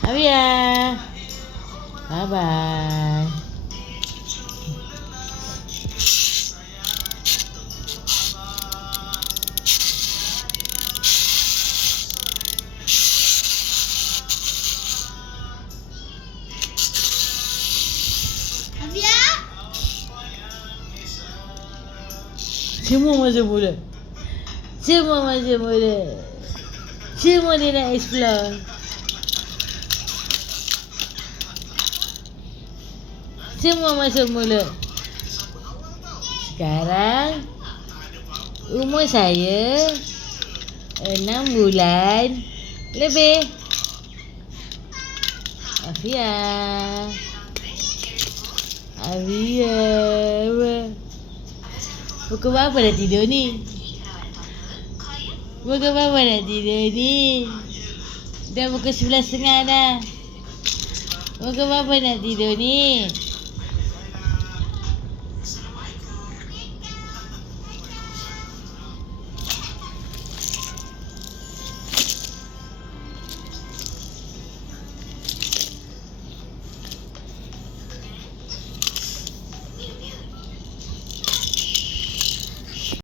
Avia. Bye-bye. Avia? Semua masuk mulut. Semua masuk mulut. Semua dia nak explore. Semua masuk mulut. Sekarang umur saya 6 bulan lebih. Avia. Pukul berapa dah tidur ni? Pukul berapa dah tidur ni? Dah pukul 11.30 dah. Pukul berapa nak tidur ni?